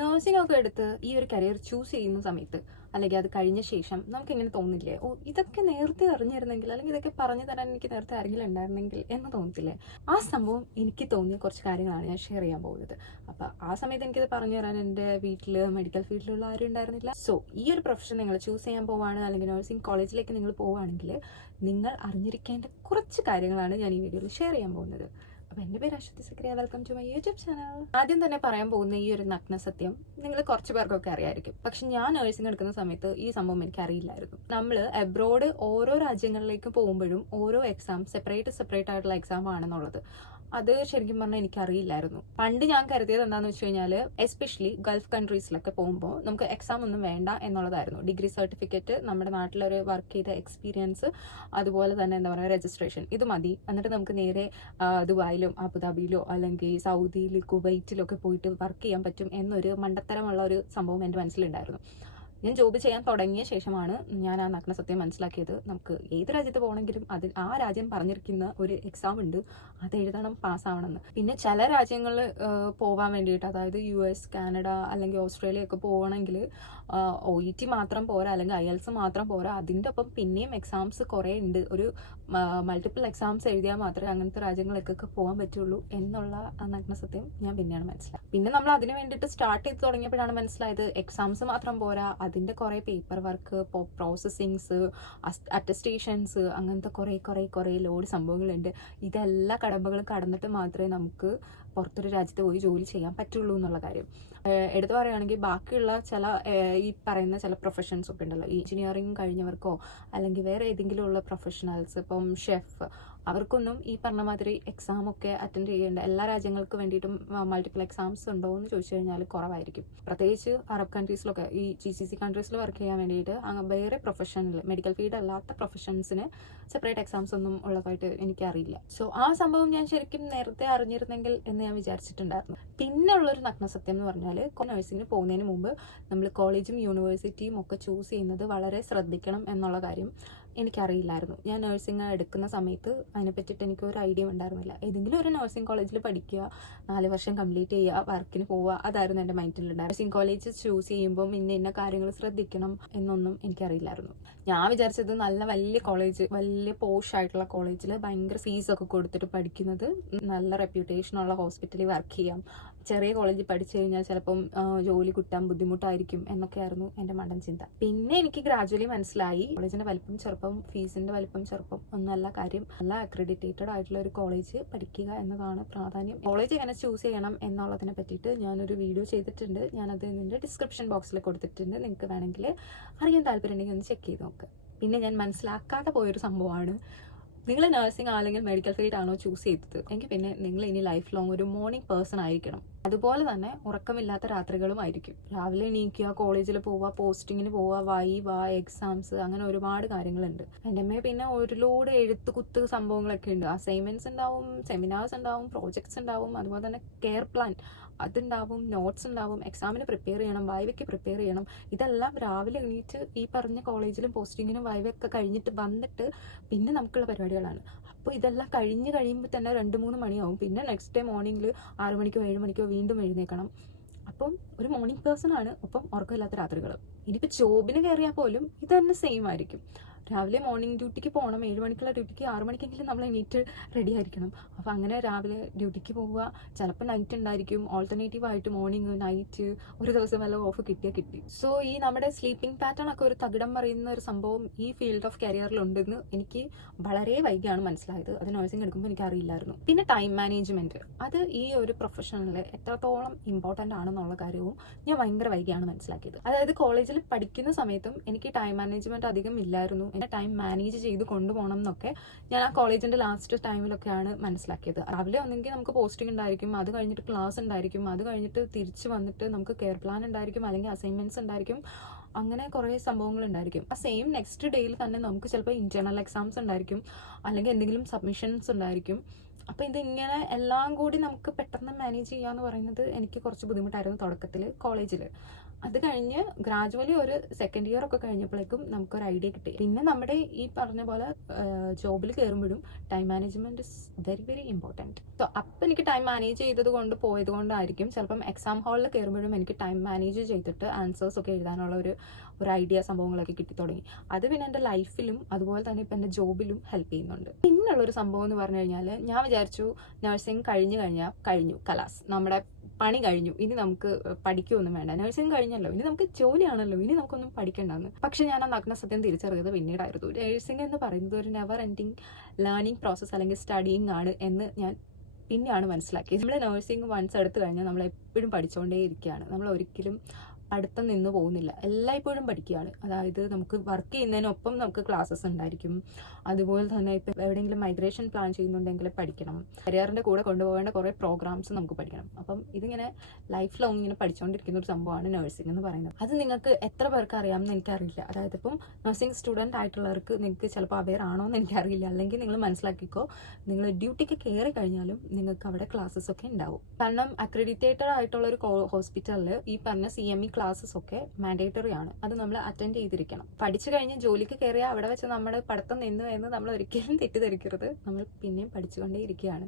Nursing ഒക്കെ എടുത്ത് ഈ ഒരു കരിയർ ചൂസ് ചെയ്യുന്ന സമയത്ത് അല്ലെങ്കിൽ അത് കഴിഞ്ഞ ശേഷം നമുക്ക് ഇങ്ങനെ തോന്നില്ലേ, ഓ ഇതൊക്കെ നേരത്തെ അറിഞ്ഞിരുന്നെങ്കിൽ, അല്ലെങ്കിൽ ഇതൊക്കെ പറഞ്ഞു തരാൻ എനിക്ക് നേരത്തെ ആരെങ്കിലും ഉണ്ടായിരുന്നെങ്കിൽ എന്ന് തോന്നത്തില്ലേ? ആ സംഭവം എനിക്ക് തോന്നിയ കുറച്ച് കാര്യങ്ങളാണ് ഞാൻ ഷെയർ ചെയ്യാൻ പോകുന്നത്. അപ്പം ആ സമയത്ത് എനിക്കിത് പറഞ്ഞു തരാൻ എൻ്റെ വീട്ടിൽ മെഡിക്കൽ ഫീൽഡിലുള്ള ആരും ഉണ്ടായിരുന്നില്ല. സോ ഈ ഒരു പ്രൊഫഷൻ നിങ്ങൾ ചൂസ് ചെയ്യാൻ പോവാണ്, അല്ലെങ്കിൽ നഴ്സിംഗ് കോളേജിലേക്ക് നിങ്ങൾ പോവുകയാണെങ്കിൽ നിങ്ങൾ അറിഞ്ഞിരിക്കേണ്ട കുറച്ച് കാര്യങ്ങളാണ് ഞാൻ ഈ വീഡിയോയിൽ ഷെയർ ചെയ്യാൻ പോകുന്നത്. അപ്പോൾ എൻ്റെ പേര് Aswathy Zakariya, welcome to my YouTube channel. ആദ്യം തന്നെ പറയാൻ പോകുന്ന ഈ ഒരു നഗ്ന സത്യം നിങ്ങൾ കുറച്ച് പേർക്കൊക്കെ അറിയായിരിക്കും. പക്ഷെ ഞാൻ നഴ്സിംഗ് എടുക്കുന്ന സമയത്ത് ഈ സംഭവം എനിക്ക് അറിയില്ലായിരുന്നു. നമ്മൾ എബ്രോഡ് ഓരോ രാജ്യങ്ങളിലേക്ക് പോകുമ്പോഴും ഓരോ എക്സാം സെപ്പറേറ്റ് ആയിട്ടുള്ള എക്സാം ആണെന്നുള്ളത് അത് ശരിക്കും പറഞ്ഞാൽ എനിക്കറിയില്ലായിരുന്നു. പണ്ട് ഞാൻ കരുതിയത് എന്താണെന്ന് വെച്ച് കഴിഞ്ഞാൽ, എസ്പെഷ്യലി ഗൾഫ് കൺട്രീസിലൊക്കെ പോകുമ്പോൾ നമുക്ക് എക്സാം ഒന്നും വേണ്ട എന്നുള്ളതായിരുന്നു. ഡിഗ്രി സർട്ടിഫിക്കറ്റ്, നമ്മുടെ നാട്ടിലൊരു വർക്ക് ചെയ്ത എക്സ്പീരിയൻസ്, അതുപോലെ തന്നെ എന്താ പറയുക രജിസ്ട്രേഷൻ, ഇത് മതി. എന്നിട്ട് നമുക്ക് നേരെ ദുബായിലും അബുദാബിയിലോ അല്ലെങ്കിൽ സൗദിയിൽ കുവൈറ്റിലൊക്കെ പോയിട്ട് വർക്ക് ചെയ്യാൻ പറ്റും എന്നൊരു മണ്ടത്തരമുള്ള ഒരു സംഭവം എൻ്റെ മനസ്സിലുണ്ടായിരുന്നു. ഞാൻ ജോബ് ചെയ്യാൻ തുടങ്ങിയ ശേഷമാണ് ഞാൻ ആ നഗ്ന സത്യം മനസ്സിലാക്കിയത്. നമുക്ക് ഏത് രാജ്യത്ത് പോകണമെങ്കിലും അതിൽ ആ രാജ്യം പറഞ്ഞിരിക്കുന്ന ഒരു എക്സാം ഉണ്ട്, അത് എഴുതണം, പാസ്സാവണമെന്ന്. പിന്നെ ചില രാജ്യങ്ങളിൽ പോകാൻ വേണ്ടിയിട്ട്, അതായത് US, കാനഡ അല്ലെങ്കിൽ ഓസ്ട്രേലിയ ഒക്കെ പോകണമെങ്കിൽ OET മാത്രം പോരാ, അല്ലെങ്കിൽ IELTS മാത്രം പോരാ, അതിൻ്റെ ഒപ്പം പിന്നെയും എക്സാംസ് കുറേ ഉണ്ട്. ഒരു മൾട്ടിപ്പിൾ എക്സാംസ് എഴുതിയാൽ മാത്രമേ അങ്ങനത്തെ രാജ്യങ്ങളിലേക്കൊക്കെ പോകാൻ പറ്റുള്ളൂ എന്നുള്ള നഗ്ന സത്യം ഞാൻ പിന്നെയാണ് മനസ്സിലായത്. പിന്നെ നമ്മൾ അതിന് വേണ്ടിയിട്ട് സ്റ്റാർട്ട് ചെയ്ത് തുടങ്ങിയപ്പോഴാണ് മനസ്സിലായത് എക്സാംസ് മാത്രം പോരാ, അതിൻ്റെ കുറേ പേപ്പർ വർക്ക്, പ്രോസസ്സിങ്സ്, അറ്റസ്റ്റേഷൻസ്, അങ്ങനത്തെ കുറേ ലോഡ് സംഭവങ്ങളുണ്ട്. ഇതെല്ലാ കടമ്പകളും കടന്നിട്ട് മാത്രമേ നമുക്ക് പുറത്തൊരു രാജ്യത്ത് പോയി ജോലി ചെയ്യാൻ പറ്റുള്ളൂ എന്നുള്ള കാര്യം എടുത്തു പറയുകയാണെങ്കിൽ, ബാക്കിയുള്ള ഈ പറയുന്ന ചില പ്രൊഫഷൻസ് ഒക്കെ ഉണ്ടല്ലോ, ഈ എഞ്ചിനീയറിംഗ് കഴിഞ്ഞവർക്കോ അല്ലെങ്കിൽ വേറെ ഏതെങ്കിലും ഉള്ള പ്രൊഫഷണൽസ്, ഇപ്പം ഷെഫ്, അവർക്കൊന്നും ഈ പറഞ്ഞ മാതിരി എക്സാം ഒക്കെ അറ്റൻഡ് ചെയ്യേണ്ട, എല്ലാ രാജ്യങ്ങൾക്ക് വേണ്ടിയിട്ടും മൾട്ടിപ്പിൾ എക്സാംസ് ഉണ്ടോ എന്ന് ചോദിച്ചു കഴിഞ്ഞാൽ കുറവായിരിക്കും. പ്രത്യേകിച്ച് അറബ് കൺട്രീസിലൊക്കെ, ഈ GCC കൺട്രീസിൽ വർക്ക് ചെയ്യാൻ വേണ്ടിയിട്ട് വേറെ പ്രൊഫഷനിൽ, മെഡിക്കൽ ഫീൽഡ് അല്ലാത്ത പ്രൊഫഷൻസിന് സെപ്പറേറ്റ് എക്സാംസ് ഒന്നും ഉള്ളതായിട്ട് എനിക്കറിയില്ല. സോ ആ സംഭവം ഞാൻ ശരിക്കും നേരത്തെ അറിഞ്ഞിരുന്നെങ്കിൽ എന്ന് ഞാൻ വിചാരിച്ചിട്ടുണ്ടായിരുന്നു. പിന്നെ ഉള്ളൊരു നഗ്നസത്യം എന്ന് പറഞ്ഞാൽ, നഴ്സിംഗിന് പോകുന്നതിന് മുമ്പ് നമ്മൾ കോളേജും യൂണിവേഴ്സിറ്റിയും ഒക്കെ ചൂസ് ചെയ്യുന്നത് വളരെ ശ്രദ്ധിക്കണം എന്നുള്ള കാര്യം എനിക്കറിയില്ലായിരുന്നു. ഞാൻ നഴ്സിംഗ് എടുക്കുന്ന സമയത്ത് അതിനെപ്പറ്റിയിട്ട് എനിക്കൊരു ഐഡിയ ഉണ്ടായിരുന്നില്ല. ഏതെങ്കിലും ഒരു നഴ്സിംഗ് കോളേജിൽ പഠിക്കുക, 4 വർഷം കംപ്ലീറ്റ് ചെയ്യുക, വർക്കിന് പോവുക, അതായിരുന്നു എൻ്റെ മൈൻഡിലുണ്ടായിരുന്നു. നഴ്സിംഗ് കോളേജ് ചൂസ് ചെയ്യുമ്പോൾ ഇന്ന കാര്യങ്ങൾ ശ്രദ്ധിക്കണം എന്നൊന്നും എനിക്കറിയില്ലായിരുന്നു. ഞാൻ വിചാരിച്ചത് നല്ല വലിയ കോളേജ്, വലിയ പോഷ് ആയിട്ടുള്ള കോളേജിൽ ഭയങ്കര ഫീസൊക്കെ കൊടുത്തിട്ട് പഠിക്കുന്നത്, നല്ല റെപ്യൂട്ടേഷനുള്ള ഹോസ്പിറ്റലിൽ വർക്ക് ചെയ്യാം, ചെറിയ കോളേജിൽ പഠിച്ചു കഴിഞ്ഞാൽ ചിലപ്പം ജോലി കിട്ടാൻ ബുദ്ധിമുട്ടായിരിക്കും എന്നൊക്കെയായിരുന്നു എൻ്റെ മണ്ടൻ ചിന്ത. പിന്നെ എനിക്ക് ഗ്രാജുവലി മനസ്സിലായി, കോളേജിന്റെ വലിപ്പം ചെറുപ്പം, ഫീസിന്റെ വലിപ്പം ചെറുപ്പം ഒന്നല്ല കാര്യം. നല്ല അക്രഡിറ്റേറ്റഡ് ആയിട്ടുള്ള ഒരു കോളേജ് പഠിക്കുക എന്നതാണ് പ്രാധാന്യം. കോളേജ് എങ്ങനെ ചൂസ് ചെയ്യണം എന്നുള്ളതിനെ പറ്റിയിട്ട് ഞാനൊരു വീഡിയോ ചെയ്തിട്ടുണ്ട്. ഞാനത് ഇതിൻ്റെ ഡിസ്ക്രിപ്ഷൻ ബോക്സിൽ കൊടുത്തിട്ടുണ്ട്. നിങ്ങൾക്ക് വേണമെങ്കിൽ അറിയാൻ താല്പര്യം ഉണ്ടെങ്കിൽ ഒന്ന് ചെക്ക് ചെയ്ത് നോക്കുക. പിന്നെ ഞാൻ മനസ്സിലാക്കാതെ പോയൊരു സംഭവമാണ്, നിങ്ങൾ നഴ്സിംഗ് അല്ലെങ്കിൽ മെഡിക്കൽ ഫീൽഡ് ആണോ ചൂസ് ചെയ്തത് എങ്കിൽ പിന്നെ നിങ്ങൾ ഇനി ലൈഫ് ലോങ് ഒരു മോർണിംഗ് പേഴ്സൺ ആയിരിക്കണം. അതുപോലെ തന്നെ ഉറക്കമില്ലാത്ത രാത്രികളും ആയിരിക്കും. രാവിലെ എണീക്കുക, കോളേജിൽ പോവുക, പോസ്റ്റിങ്ങിന് പോവുക, വൈവ, എക്സാംസ്, അങ്ങനെ ഒരുപാട് കാര്യങ്ങളുണ്ട്. എൻ്റെ അമ്മയെ പിന്നെ ഒരു ലോഡ് എഴുത്ത് കുത്ത് സംഭവങ്ങളൊക്കെ ഉണ്ട്. അസൈൻമെന്റ്സ് ഉണ്ടാവും, സെമിനാർസ് ഉണ്ടാവും, പ്രോജക്ട്സ് ഉണ്ടാവും, അതുപോലെ തന്നെ കെയർ പ്ലാൻ അതുണ്ടാവും, നോട്ട്സ് ഉണ്ടാവും, എക്സാമിന് പ്രിപ്പയർ ചെയ്യണം, വൈവയ്ക്ക് പ്രിപ്പയർ ചെയ്യണം. ഇതെല്ലാം രാവിലെ എണീറ്റ് ഈ പറഞ്ഞ കോളേജിലും പോസ്റ്റിങ്ങിനും വൈവയൊക്കെ കഴിഞ്ഞിട്ട് വന്നിട്ട് പിന്നെ നമുക്കുള്ള പരിപാടികളാണ്. അപ്പോൾ ഇതെല്ലാം കഴിയുമ്പോൾ തന്നെ 2-3 മണിയാവും. പിന്നെ നെക്സ്റ്റ് ഡേ മോർണിംഗിൽ 6 മണിക്കോ 7 മണിക്കോ വീണ്ടും എഴുന്നേക്കണം. അപ്പം ഒരു മോർണിംഗ് പേഴ്സൺ ആണ്, ഒപ്പം ഉറക്കമില്ലാത്ത രാത്രികൾ. ഇനിയിപ്പോൾ ജോബിന് കയറിയാൽ പോലും ഇത് തന്നെ സെയിം ആയിരിക്കും. രാവിലെ മോർണിംഗ് ഡ്യൂട്ടിക്ക് പോകണം, 7 മണിക്കുള്ള ഡ്യൂട്ടിക്ക് 6 മണിക്കെങ്കിലും നമ്മൾ എണീറ്റ് റെഡി ആയിരിക്കണം. അപ്പോൾ അങ്ങനെ രാവിലെ ഡ്യൂട്ടിക്ക് പോവുക, ചിലപ്പോൾ നൈറ്റ് ഉണ്ടായിരിക്കും, ഓൾട്ടർനേറ്റീവ് ആയിട്ട് മോർണിംഗ് നൈറ്റ്, ഒരു ദിവസം വല്ല ഓഫ് കിട്ടി. സോ ഈ നമ്മുടെ സ്ലീപ്പിംഗ് പാറ്റേൺ ഒക്കെ ഒരു തകിടം പറയുന്ന ഒരു സംഭവം ഈ ഫീൽഡ് ഓഫ് കരിയറിലുണ്ടെന്ന് എനിക്ക് വളരെ വൈകിയാണ് മനസ്സിലായത്. അത് നഴ്സിംഗ് എടുക്കുമ്പോൾ എനിക്ക് അറിയില്ലായിരുന്നു. പിന്നെ ടൈം മാനേജ്മെന്റ്, അത് ഈ ഒരു പ്രൊഫഷനിൽ എത്രത്തോളം ഇമ്പോർട്ടൻ്റ് ആണെന്നുള്ള കാര്യവും ഞാൻ ഭയങ്കര വൈകിയാണ് മനസ്സിലാക്കിയത്. അതായത് കോളേജിൽ പഠിക്കുന്ന സമയത്തും എനിക്ക് ടൈം മാനേജ്മെന്റ് അധികം ഇല്ലായിരുന്നു. എൻ്റെ ടൈം മാനേജ് ചെയ്ത് കൊണ്ടുപോകണം എന്നൊക്കെ ഞാൻ ആ കോളേജിന്റെ ലാസ്റ്റ് ടൈമിലൊക്കെയാണ് മനസ്സിലാക്കിയത്. രാവിലെ ഒന്നെങ്കിൽ നമുക്ക് പോസ്റ്റിംഗ് ഉണ്ടായിരിക്കും, അത് കഴിഞ്ഞിട്ട് ക്ലാസ് ഉണ്ടായിരിക്കും, അത് കഴിഞ്ഞിട്ട് തിരിച്ച് വന്നിട്ട് നമുക്ക് കെയർ പ്ലാൻ ഉണ്ടായിരിക്കും, അല്ലെങ്കിൽ അസൈൻമെന്റ്സ് ഉണ്ടായിരിക്കും, അങ്ങനെ കുറേ സംഭവങ്ങൾ ഉണ്ടായിരിക്കും. ആ സെയിം നെക്സ്റ്റ് ഡേയിൽ തന്നെ നമുക്ക് ചിലപ്പോൾ ഇന്റേണൽ എക്സാംസ് ഉണ്ടായിരിക്കും, അല്ലെങ്കിൽ എന്തെങ്കിലും സബ്മിഷൻസ് ഉണ്ടായിരിക്കും. അപ്പോൾ ഇതിങ്ങനെ എല്ലാം കൂടി നമുക്ക് പെട്ടെന്ന് മാനേജ് ചെയ്യുക എന്ന് പറയുന്നത് എനിക്ക് കുറച്ച് ബുദ്ധിമുട്ടായിരുന്നു തുടക്കത്തിൽ കോളേജിൽ. അത് കഴിഞ്ഞ് ഗ്രാജുവലി ഒരു സെക്കൻഡ് ഇയർ ഒക്കെ കഴിഞ്ഞപ്പോഴേക്കും നമുക്കൊരു ഐഡിയ കിട്ടി. പിന്നെ നമ്മുടെ ഈ പറഞ്ഞ പോലെ ജോബിൽ കയറുമ്പോഴും time management is very very important. So അപ്പം എനിക്ക് ടൈം മാനേജ് ചെയ്തത് കൊണ്ട് പോയത് കൊണ്ടായിരിക്കും ചിലപ്പം എക്സാം ഹാളിൽ കയറുമ്പോഴും എനിക്ക് ടൈം മാനേജ് ചെയ്തിട്ട് ആൻസേഴ്സ് ഒക്കെ എഴുതാനുള്ള ഒരു ഐഡിയ സംഭവങ്ങളൊക്കെ കിട്ടി തുടങ്ങി. അത് പിന്നെ എൻ്റെ ലൈഫിലും അതുപോലെ തന്നെ ഇപ്പം എൻ്റെ ജോബിലും ഹെൽപ്പ് ചെയ്യുന്നുണ്ട്. പിന്നുള്ളൊരു സംഭവം എന്ന് പറഞ്ഞു കഴിഞ്ഞാൽ, ഞാൻ വിചാരിച്ചു നഴ്സിംഗ് കഴിഞ്ഞു കലാസ്, നമ്മുടെ പണി കഴിഞ്ഞു, ഇനി നമുക്ക് പഠിക്കുകയൊന്നും വേണ്ട, നഴ്സിംഗ് കഴിഞ്ഞല്ലോ, ഇനി നമുക്ക് ജോലിയാണല്ലോ, ഇനി നമുക്കൊന്നും പഠിക്കണ്ടെന്ന്. പക്ഷെ ഞാൻ ആ നഗ്ന സത്യം തിരിച്ചറിഞ്ഞത് പിന്നീടായിരുന്നു. നഴ്സിംഗ് എന്ന് പറയുന്നത് ഒരു നെവർ എൻഡിങ് ലേണിംഗ് പ്രോസസ്സ് അല്ലെങ്കിൽ സ്റ്റഡിങ് ആണ് എന്ന് ഞാൻ പിന്നെയാണ് മനസ്സിലാക്കിയത്. നമ്മൾ നഴ്സിംഗ് വൺസ് എടുത്തു കഴിഞ്ഞാൽ നമ്മൾ എപ്പോഴും പഠിച്ചുകൊണ്ടേ ഇരിക്കുകയാണ്. നമ്മൾ ഒരിക്കലും പഠിത്തം നിന്ന് പോകുന്നില്ല, എല്ലായ്പ്പോഴും പഠിക്കുകയാണ്. അതായത് നമുക്ക് വർക്ക് ചെയ്യുന്നതിനൊപ്പം നമുക്ക് ക്ലാസ്സസ് ഉണ്ടായിരിക്കും. അതുപോലെ തന്നെ ഇപ്പം എവിടെയെങ്കിലും മൈഗ്രേഷൻ പ്ലാൻ ചെയ്യുന്നുണ്ടെങ്കിൽ പഠിക്കണം. കരിയറിൻ്റെ കൂടെ കൊണ്ടുപോകേണ്ട കുറേ പ്രോഗ്രാംസ് നമുക്ക് പഠിക്കണം. അപ്പം ഇതിങ്ങനെ ലൈഫ് ലോങ് ഇങ്ങനെ പഠിച്ചുകൊണ്ടിരിക്കുന്ന ഒരു സംഭവമാണ് നഴ്സിംഗ് എന്ന് പറയുന്നത്. അത് നിങ്ങൾക്ക് എത്ര പേർക്ക് അറിയാമെന്ന് എനിക്കറിയില്ല. അതായത് ഇപ്പം നഴ്സിംഗ് സ്റ്റുഡൻറ്റ് ആയിട്ടുള്ളവർക്ക് നിങ്ങൾക്ക് ചിലപ്പോൾ അവെയർ ആണോ എന്ന് എനിക്കറിയില്ല. അല്ലെങ്കിൽ നിങ്ങൾ മനസ്സിലാക്കിക്കോ, നിങ്ങൾ ഡ്യൂട്ടിക്ക് കയറി കഴിഞ്ഞാലും നിങ്ങൾക്ക് അവിടെ ക്ലാസ്സസ് ഒക്കെ ഉണ്ടാവും. കാരണം അക്രഡിറ്റേറ്റഡ് ആയിട്ടുള്ള ഒരു ഹോസ്പിറ്റലിൽ ഈ പറഞ്ഞ CME ക്ലാസ്സസ് ഒക്കെ മാൻഡേറ്ററി ആണ്. അത് നമ്മൾ അറ്റൻഡ് ചെയ്തിരിക്കണം. പഠിച്ചു കഴിഞ്ഞ് ജോലിക്ക് കയറിയാൽ അവിടെ വെച്ച് നമ്മുടെ പഠിത്തം നിന്നു എന്ന് നമ്മൾ ഒരിക്കലും തെറ്റിദ്ധരിക്കരുത്. നമ്മൾ പിന്നെയും പഠിച്ചുകൊണ്ടേ ഇരിക്കുകയാണ്,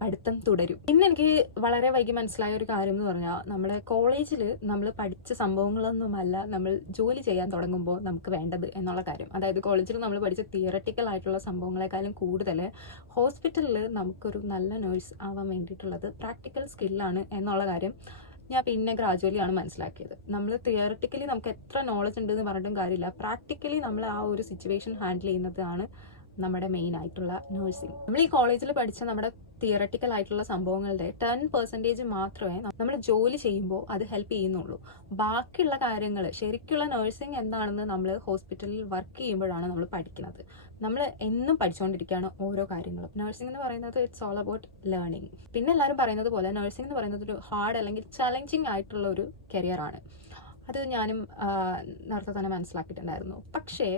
പഠിത്തം തുടരും. പിന്നെ എനിക്ക് വളരെ വൈകി മനസ്സിലായ ഒരു കാര്യം എന്ന് പറഞ്ഞാൽ, നമ്മുടെ കോളേജിൽ നമ്മൾ പഠിച്ച സംഭവങ്ങളൊന്നുമല്ല നമ്മൾ ജോലി ചെയ്യാൻ തുടങ്ങുമ്പോൾ നമുക്ക് വേണ്ടത് എന്നുള്ള കാര്യം. അതായത് കോളേജിൽ നമ്മൾ പഠിച്ച തിയററ്റിക്കൽ ആയിട്ടുള്ള സംഭവങ്ങളെക്കാളും കൂടുതൽ ഹോസ്പിറ്റലിൽ നമുക്കൊരു നല്ല നേഴ്സ് ആവാൻ വേണ്ടിയിട്ടുള്ളത് പ്രാക്ടിക്കൽ സ്കില്ലാണ് എന്നുള്ള കാര്യം ഞാൻ പിന്നെ ഗ്രാജുവലി ആണ് മനസ്സിലാക്കിയത്. നമ്മൾ തിയററ്റിക്കലി നമുക്ക് എത്ര നോളജ് ഉണ്ടെന്ന് പറഞ്ഞിട്ടും കാര്യമില്ല, പ്രാക്ടിക്കലി നമ്മൾ ആ ഒരു സിറ്റുവേഷൻ ഹാൻഡിൽ ചെയ്യുന്നതാണ് നമ്മുടെ മെയിൻ ആയിട്ടുള്ള നഴ്സിംഗ്. നമ്മൾ ഈ കോളേജിൽ പഠിച്ച നമ്മുടെ തിയററ്റിക്കൽ ആയിട്ടുള്ള സംഭവങ്ങളുടെ 10% മാത്രമേ നമ്മൾ ജോലി ചെയ്യുമ്പോൾ അത് ഹെൽപ്പ് ചെയ്യുന്നുള്ളൂ. ബാക്കിയുള്ള കാര്യങ്ങൾ, ശരിക്കുള്ള നഴ്സിംഗ് എന്താണെന്ന് നമ്മൾ ഹോസ്പിറ്റലിൽ വർക്ക് ചെയ്യുമ്പോഴാണ് നമ്മൾ പഠിക്കുന്നത്. നമ്മൾ എന്നും പഠിച്ചുകൊണ്ടിരിക്കുകയാണ് ഓരോ കാര്യങ്ങളും. നഴ്സിംഗ് എന്ന് പറയുന്നത് ഇറ്റ്സ് ഓൾ അബൌട്ട് ലേണിംഗ്. പിന്നെ എല്ലാവരും പറയുന്നത് പോലെ നഴ്സിംഗ് എന്ന് പറയുന്നത് ഒരു ഹാർഡ് അല്ലെങ്കിൽ ചലഞ്ചിങ് ആയിട്ടുള്ള ഒരു കരിയറാണ്. അത് ഞാനും നേരത്തെ തന്നെ മനസ്സിലാക്കിയിട്ടുണ്ടായിരുന്നു. പക്ഷേ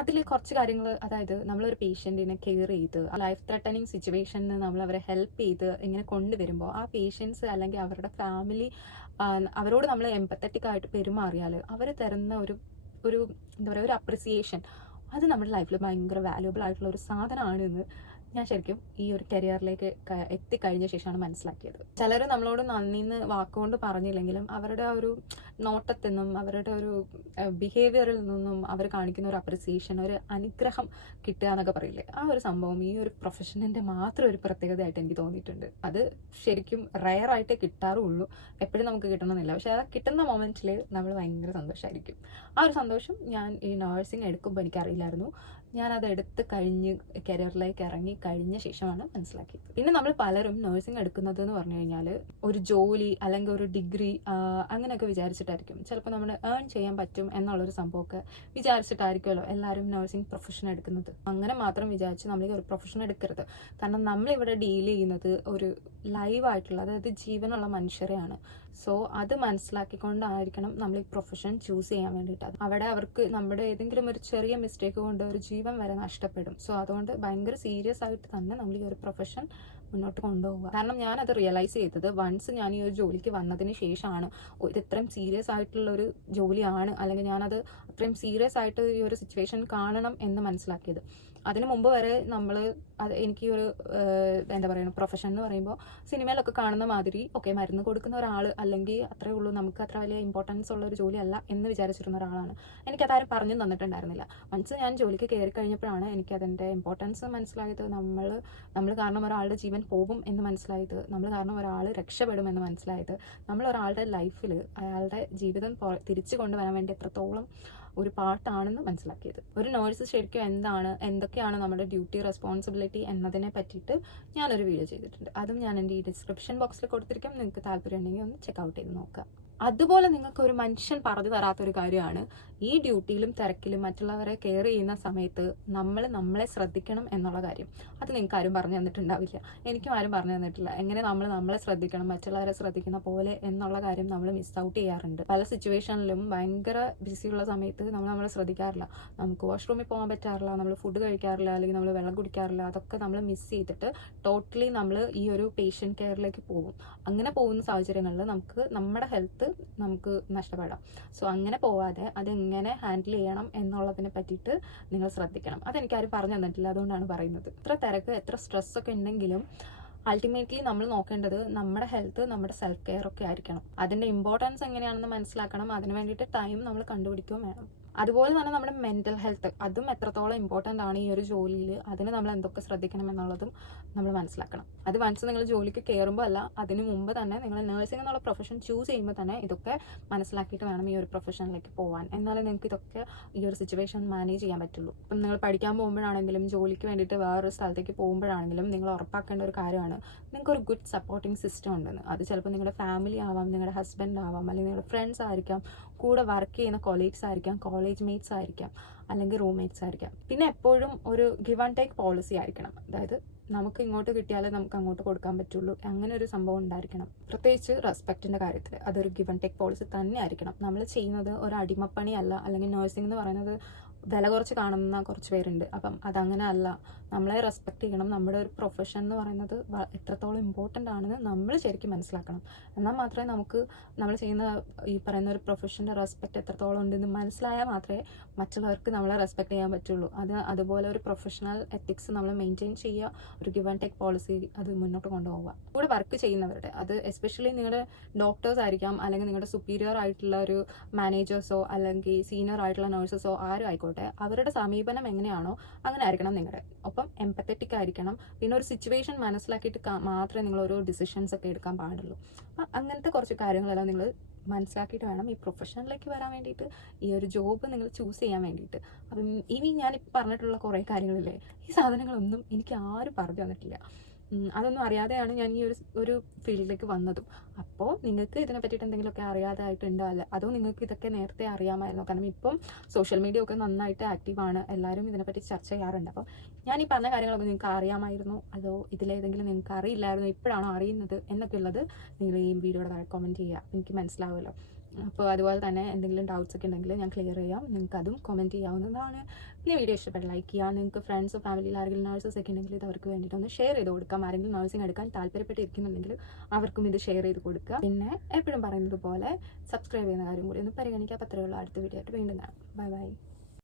അതിൽ കുറച്ച് കാര്യങ്ങൾ, അതായത് നമ്മളൊരു പേഷ്യൻറ്റിനെ കെയർ ചെയ്ത് ലൈഫ് ത്രെട്ടനിങ് സിറ്റുവേഷനിൽ നമ്മൾ അവരെ ഹെൽപ്പ് ചെയ്ത് ഇങ്ങനെ കൊണ്ടുവരുമ്പോൾ ആ പേഷ്യൻസ് അല്ലെങ്കിൽ അവരുടെ ഫാമിലി അവരോട് നമ്മൾ എംപത്തറ്റിക് ആയിട്ട് പെരുമാറിയാൽ അവർ തരുന്ന ഒരു എന്താ പറയുക, ഒരു അപ്രിസിയേഷൻ, അത് നമ്മുടെ ലൈഫിൽ ഭയങ്കര വാല്യുബിൾ ആയിട്ടുള്ള ഒരു സാധനമാണ് എന്ന് ഞാൻ ശരിക്കും ഈ ഒരു കരിയറിലേക്ക് എത്തിക്കഴിഞ്ഞ ശേഷമാണ് മനസ്സിലാക്കിയത്. ചിലർ നമ്മളോട് നന്ദിന്ന് വാക്കുകൊണ്ട് പറഞ്ഞില്ലെങ്കിലും അവരുടെ ഒരു നോട്ടത്തിൽ നിന്നും അവരുടെ ഒരു ബിഹേവിയറിൽ നിന്നും അവർ കാണിക്കുന്ന ഒരു അപ്രിസിയേഷൻ, ഒരു അനുഗ്രഹം കിട്ടുക എന്നൊക്കെ പറയില്ലേ, ആ ഒരു സംഭവം ഈ ഒരു പ്രൊഫഷനിൻ്റെ മാത്രം ഒരു പ്രത്യേകതയായിട്ട് എനിക്ക് തോന്നിയിട്ടുണ്ട്. അത് ശരിക്കും റയറായിട്ടേ കിട്ടാറുള്ളൂ, എപ്പോഴും നമുക്ക് കിട്ടണമെന്നില്ല. പക്ഷെ ആ കിട്ടുന്ന മൊമെന്റിൽ നമ്മൾ ഭയങ്കര സന്തോഷമായിരിക്കും. ആ ഒരു സന്തോഷം ഞാൻ ഈ നഴ്സിംഗ് എടുക്കുമ്പോൾ എനിക്കറിയില്ലായിരുന്നു. ഞാനത് എടുത്ത് കഴിഞ്ഞ് കരിയറിലേക്ക് ഇറങ്ങി കഴിഞ്ഞ ശേഷമാണ് മനസ്സിലാക്കിയത്. പിന്നെ നമ്മൾ പലരും നഴ്സിംഗ് എടുക്കുന്നത് എന്ന് പറഞ്ഞു കഴിഞ്ഞാൽ ഒരു ജോലി അല്ലെങ്കിൽ ഒരു ഡിഗ്രി അങ്ങനെയൊക്കെ വിചാരിച്ചിട്ടായിരിക്കും. ചിലപ്പോൾ നമ്മൾ ഏൺ ചെയ്യാൻ പറ്റും എന്നുള്ളൊരു സംഭവമൊക്കെ വിചാരിച്ചിട്ടായിരിക്കുമല്ലോ എല്ലാവരും നഴ്സിംഗ് പ്രൊഫഷൻ എടുക്കുന്നത്. അങ്ങനെ മാത്രം വിചാരിച്ച് നമ്മൾ ഈ ഒരു പ്രൊഫഷൻ എടുക്കരുത്. കാരണം നമ്മളിവിടെ ഡീൽ ചെയ്യുന്നത് ഒരു ലൈവായിട്ടുള്ള, അതായത് ജീവനുള്ള മനുഷ്യരെയാണ്. സോ അത് മനസ്സിലാക്കിക്കൊണ്ടായിരിക്കണം നമ്മൾ ഈ പ്രൊഫഷൻ ചൂസ് ചെയ്യാൻ വേണ്ടിയിട്ട്. അവിടെ അവർക്ക് നമ്മുടെ ഏതെങ്കിലും ഒരു ചെറിയ മിസ്റ്റേക്ക് കൊണ്ട് ഒരു ജീവൻ വരെ നഷ്ടപ്പെടും. സോ അതുകൊണ്ട് ഭയങ്കര സീരിയസ് ആയിട്ട് തന്നെ നമ്മൾ ഈ ഒരു പ്രൊഫഷൻ മുന്നോട്ട് കൊണ്ടുപോകുക. കാരണം ഞാനത് റിയലൈസ് ചെയ്തത് വൺസ് ഞാൻ ഈ ഒരു ജോലിക്ക് വന്നതിന് ശേഷമാണ്. ഇത് ഇത്രയും സീരിയസ് ആയിട്ടുള്ളൊരു ജോലിയാണ്, അല്ലെങ്കിൽ ഞാനത് അത്രയും സീരിയസ് ആയിട്ട് ഈ ഒരു സിറ്റുവേഷൻ കാണണം എന്ന് മനസ്സിലാക്കിയത്. അതിന് മുമ്പ് വരെ എനിക്ക് ഒരു എന്താ പറയുക, പ്രൊഫഷൻ എന്ന് പറയുമ്പോൾ സിനിമയിലൊക്കെ കാണുന്ന മാതിരി ഓക്കെ മരുന്ന് കൊടുക്കുന്ന ഒരാൾ അല്ലെങ്കിൽ അത്രേ ഉള്ളൂ, നമുക്ക് അത്ര വലിയ ഇമ്പോർട്ടൻസ് ഉള്ള ഒരു ജോലിയല്ല എന്ന് വിചാരിച്ചിരുന്ന ഒരാളാണ്. എനിക്കതാരും പറഞ്ഞു തന്നിട്ടുണ്ടായിരുന്നില്ല. വൺസ് ഞാൻ ജോലിക്ക് കയറി കഴിഞ്ഞപ്പോഴാണ് എനിക്കതിൻ്റെ ഇമ്പോർട്ടൻസ് മനസ്സിലായത്. നമ്മൾ കാരണം ഒരാളുടെ ജീവൻ പോകും എന്ന് മനസ്സിലായത്, നമ്മൾ കാരണം ഒരാൾ രക്ഷപ്പെടും എന്ന് മനസ്സിലായത്, നമ്മൾ ഒരാളുടെ ലൈഫിൽ അയാളുടെ ജീവിതം തിരിച്ചു കൊണ്ടുവരാൻ വേണ്ടി എത്രത്തോളം ഒരു പാർട്ടാണെന്ന് മനസ്സിലാക്കിയത്. ഒരു നേഴ്സ് ശരിക്കും എന്തൊക്കെയാണ് നമ്മുടെ ഡ്യൂട്ടി, റെസ്പോൺസിബിലിറ്റി എന്നതിനെ പറ്റിയിട്ട് ഞാനൊരു വീഡിയോ ചെയ്തിട്ടുണ്ട്. അതും ഞാൻ എൻ്റെ ഈ ഡിസ്ക്രിപ്ഷൻ ബോക്സിൽ കൊടുത്തിരിക്കും. നിങ്ങൾക്ക് താല്പര്യം ഉണ്ടെങ്കിൽ ഒന്ന് ചെക്ക് ഔട്ട് ചെയ്ത് നോക്കാം. അതുപോലെ നിങ്ങൾക്ക് ഒരു മനുഷ്യൻ പറഞ്ഞു തരാത്തൊരു കാര്യമാണ് ഈ ഡ്യൂട്ടിയിലും തിരക്കിലും മറ്റുള്ളവരെ കെയർ ചെയ്യുന്ന സമയത്ത് നമ്മളെ ശ്രദ്ധിക്കണം എന്നുള്ള കാര്യം. അത് നിങ്ങൾക്ക് ആരും പറഞ്ഞു തന്നിട്ടുണ്ടാവില്ല, എനിക്കും ആരും പറഞ്ഞു തന്നിട്ടില്ല. എങ്ങനെ നമ്മളെ ശ്രദ്ധിക്കണം, മറ്റുള്ളവരെ ശ്രദ്ധിക്കുന്ന പോലെ എന്നുള്ള കാര്യം നമ്മൾ മിസ് ഔട്ട് ചെയ്യാറുണ്ട്. പല സിറ്റുവേഷനിലും ഭയങ്കര ബിസിയുള്ള സമയത്ത് നമ്മളെ ശ്രദ്ധിക്കാറില്ല. നമുക്ക് വാഷ്റൂമിൽ പോകാൻ പറ്റാറില്ല, നമ്മൾ ഫുഡ് കഴിക്കാറില്ല, അല്ലെങ്കിൽ നമ്മൾ വെള്ളം കുടിക്കാറില്ല. അതൊക്കെ നമ്മൾ മിസ് ചെയ്തിട്ട് ടോട്ടലി നമ്മൾ ഈ ഒരു പേഷ്യൻ്റ് കെയറിലേക്ക് പോകും. അങ്ങനെ പോകുന്ന സാഹചര്യങ്ങളിൽ നമുക്ക് നമ്മുടെ ഹെൽത്ത് നമുക്ക് നഷ്ടപ്പെടാം. സോ അങ്ങനെ പോവാതെ അതെങ്ങനെ ഹാൻഡിൽ ചെയ്യണം എന്നുള്ളതിനെ പറ്റിയിട്ട് നിങ്ങൾ ശ്രദ്ധിക്കണം. അതെനിക്കാരും പറഞ്ഞു തന്നിട്ടില്ല, അതുകൊണ്ടാണ് പറയുന്നത്. എത്ര തിരക്ക്, എത്ര സ്ട്രെസ്സൊക്കെ ഉണ്ടെങ്കിലും അൾട്ടിമേറ്റ്ലി നമ്മൾ നോക്കേണ്ടത് നമ്മുടെ ഹെൽത്ത്, നമ്മുടെ സെൽഫ് കെയർ ഒക്കെ ആയിരിക്കണം. അതിൻ്റെ ഇമ്പോർട്ടൻസ് എങ്ങനെയാണെന്ന് മനസ്സിലാക്കണം. അതിന് വേണ്ടിയിട്ട് ടൈം നമ്മൾ കണ്ടുപിടിക്കുകയും വേണം. അതുപോലെ തന്നെ നമ്മുടെ മെൻ്റൽ ഹെൽത്ത്, അതും എത്രത്തോളം ഇമ്പോർട്ടൻ്റ് ആണ് ഈ ഒരു ജോലിയിൽ, അതിന് നമ്മൾ എന്തൊക്കെ ശ്രദ്ധിക്കണം എന്നുള്ളതും നമ്മൾ മനസ്സിലാക്കണം. അത് വൺസ് നിങ്ങൾ ജോലിക്ക് കയറുമ്പോൾ അല്ല, അതിന് മുമ്പ് തന്നെ നിങ്ങൾ നഴ്സിംഗ് എന്നുള്ള പ്രൊഫഷൻ ചൂസ് ചെയ്യുമ്പോൾ തന്നെ ഇതൊക്കെ മനസ്സിലാക്കിയിട്ട് വേണം ഈ ഒരു പ്രൊഫഷനിലേക്ക് പോകാൻ. എന്നാലേ നിങ്ങൾക്ക് ഇതൊക്കെ ഈ ഒരു സിറ്റുവേഷൻ മാനേജ് ചെയ്യാൻ പറ്റുള്ളൂ. ഇപ്പം നിങ്ങൾ പഠിക്കാൻ പോകുമ്പോഴാണെങ്കിലും ജോലിക്ക് വേണ്ടിയിട്ട് വേറൊരു സ്ഥലത്തേക്ക് പോകുമ്പോഴാണെങ്കിലും നിങ്ങൾ ഉറപ്പാക്കേണ്ട ഒരു കാര്യമാണ് നിങ്ങൾക്കൊരു ഗുഡ് സപ്പോർട്ടിങ് സിസ്റ്റം ഉണ്ടെന്ന്. അത് ചിലപ്പോൾ നിങ്ങളുടെ ഫാമിലി ആവാം, നിങ്ങളുടെ ഹസ്ബൻഡ് ആവാം, അല്ലെങ്കിൽ നിങ്ങളുടെ ഫ്രണ്ട്സ് ആയിരിക്കാം, കൂടെ വർക്ക് ചെയ്യുന്ന കൊളീഗ്സ് ആയിരിക്കാം, കോളേജ് മേറ്റ്സ് ആയിരിക്കാം, അല്ലെങ്കിൽ റൂംമേറ്റ്സ് ആയിരിക്കാം. പിന്നെ എപ്പോഴും ഒരു ഗിവ് ആൻഡ് ടേക്ക് പോളിസി ആയിരിക്കണം. അതായത് നമുക്ക് ഇങ്ങോട്ട് കിട്ടിയാലേ നമുക്ക് അങ്ങോട്ട് കൊടുക്കാൻ പറ്റുള്ളൂ, അങ്ങനെ ഒരു സംഭവം ഉണ്ടായിരിക്കണം. പ്രത്യേകിച്ച് റെസ്പെക്റ്റിൻ്റെ കാര്യത്തിൽ അതൊരു ഗിവ് ആൻഡ് ടേക്ക് പോളിസി തന്നെ ആയിരിക്കണം. നമ്മൾ ചെയ്യുന്നത് ഒരു അടിമപ്പണി അല്ല. അല്ലെങ്കിൽ നഴ്സിംഗ് എന്ന് പറയുന്നത് വില കുറച്ച് കാണുന്ന കുറച്ച് പേരുണ്ട്. അപ്പം അതങ്ങനെ അല്ല. നമ്മളെ റെസ്പെക്ട് ചെയ്യണം. നമ്മുടെ ഒരു പ്രൊഫഷൻ എന്ന് പറയുന്നത് എത്രത്തോളം ഇമ്പോർട്ടൻ്റ് ആണെന്ന് നമ്മൾ ശരിക്കും മനസ്സിലാക്കണം. എന്നാൽ മാത്രമേ നമുക്ക് നമ്മൾ ചെയ്യുന്ന ഈ പറയുന്ന ഒരു പ്രൊഫഷൻ്റെ റെസ്പെക്ട് എത്രത്തോളം ഉണ്ടെന്ന് മനസ്സിലായാൽ മാത്രമേ മറ്റുള്ളവർക്ക് നമ്മളെ റെസ്പെക്ട് ചെയ്യാൻ പറ്റുള്ളൂ. അതുപോലെ ഒരു പ്രൊഫഷണൽ എത്തിക്സ് നമ്മൾ മെയിൻറ്റെയിൻ ചെയ്യുക, ഒരു ഗിവ് ആൻഡ് ടേക്ക് പോളിസി അത് മുന്നോട്ട് കൊണ്ടുപോകുക. കൂടെ വർക്ക് ചെയ്യുന്നവരുടെ, അത് എസ്പെഷ്യലി നിങ്ങളുടെ ഡോക്ടേഴ്സ് ആയിരിക്കാം, അല്ലെങ്കിൽ നിങ്ങളുടെ സുപ്പീരിയർ ആയിട്ടുള്ള ഒരു മാനേജേഴ്സോ അല്ലെങ്കിൽ സീനിയർ ആയിട്ടുള്ള നഴ്സസോ ആരും ആയിക്കോട്ടെ, അവരുടെ സമീപനം എങ്ങനെയാണോ അങ്ങനെ ആയിരിക്കണം നിങ്ങളുടെ. ഒപ്പം എംപത്തറ്റിക് ആയിരിക്കണം. പിന്നെ ഒരു സിറ്റുവേഷൻ മനസ്സിലാക്കിയിട്ട് മാത്രമേ നിങ്ങൾ ഓരോ ഡിസിഷൻസ് ഒക്കെ എടുക്കാൻ പാടുള്ളൂ. അപ്പം അങ്ങനത്തെ കുറച്ച് കാര്യങ്ങളെല്ലാം നിങ്ങൾ മനസ്സിലാക്കിയിട്ട് വേണം ഈ പ്രൊഫഷനിലേക്ക് വരാൻ വേണ്ടിയിട്ട്, ഈ ഒരു ജോബ് നിങ്ങൾ ചൂസ് ചെയ്യാൻ വേണ്ടിയിട്ട്. അപ്പം ഇനി ഞാനിപ്പോൾ പറഞ്ഞിട്ടുള്ള കുറേ കാര്യങ്ങളില്ലേ, ഈ സാധനങ്ങളൊന്നും എനിക്ക് ആരും പറഞ്ഞു തന്നിട്ടില്ല. അതൊന്നും അറിയാതെയാണ് ഞാൻ ഈ ഒരു ഫീൽഡിലേക്ക് വന്നതും. അപ്പോൾ നിങ്ങൾക്ക് ഇതിനെ പറ്റിയിട്ട് എന്തെങ്കിലുമൊക്കെ അറിയാതായിട്ടുണ്ടോ, അല്ല അതോ നിങ്ങൾക്ക് ഇതൊക്കെ നേരത്തെ അറിയാമായിരുന്നോ? കാരണം ഇപ്പം സോഷ്യൽ മീഡിയ ഒക്കെ നന്നായിട്ട് ആക്റ്റീവാണ്, എല്ലാവരും ഇതിനെപ്പറ്റി ചർച്ച ചെയ്യാറുണ്ട്. അപ്പോൾ ഞാൻ ഈ പറഞ്ഞ കാര്യങ്ങളൊക്കെ നിങ്ങൾക്ക് അറിയാമായിരുന്നു, അതോ ഇതിലേതെങ്കിലും നിങ്ങൾക്ക് അറിയില്ലായിരുന്നു, ഇപ്പോഴാണോ അറിയുന്നത് എന്നൊക്കെ ഉള്ളത് നിങ്ങൾ ഈ വീഡിയോയുടെ താഴെ കമൻറ്റ് ചെയ്യുക, എനിക്ക് മനസ്സിലാവുമല്ലോ. അപ്പോൾ അതുപോലെ തന്നെ എന്തെങ്കിലും ഡൗട്ട്സ് ഒക്കെ ഉണ്ടെങ്കിൽ ഞാൻ ക്ലിയർ ചെയ്യാം, നിങ്ങൾക്ക് അതും കമൻറ്റ് ചെയ്യാവുന്നതാണ്. പിന്നെ വീഡിയോ ഇഷ്ടപ്പെട്ട് ലൈക്ക് ചെയ്യുക. നിങ്ങൾക്ക് ഫ്രണ്ട്സോ ഫാമിലിയിൽ ആരെങ്കിലും നഴ്സസ് ഒക്കെ ഉണ്ടെങ്കിൽ ഇത് അവർക്ക് വേണ്ടിയിട്ട് ഒന്ന് ഷെയർ ചെയ്ത് കൊടുക്കാം. ആരെങ്കിലും നഴ്സിംഗ് എടുക്കാൻ താല്പര്യപ്പെട്ടിരിക്കുന്നുണ്ടെങ്കിൽ അവർക്കും ഇത് ഷെയർ ചെയ്ത് കൊടുക്കുക. പിന്നെ എപ്പോഴും പറയുന്നത് പോലെ സബ്സ്ക്രൈബ് ചെയ്യുന്ന കാര്യം കൂടി ഒന്ന് പരിഗണിക്കുക. അത്രയുള്ള അടുത്ത വീഡിയോ ആയിട്ട് വീണ്ടും കാണാം. Bye bye.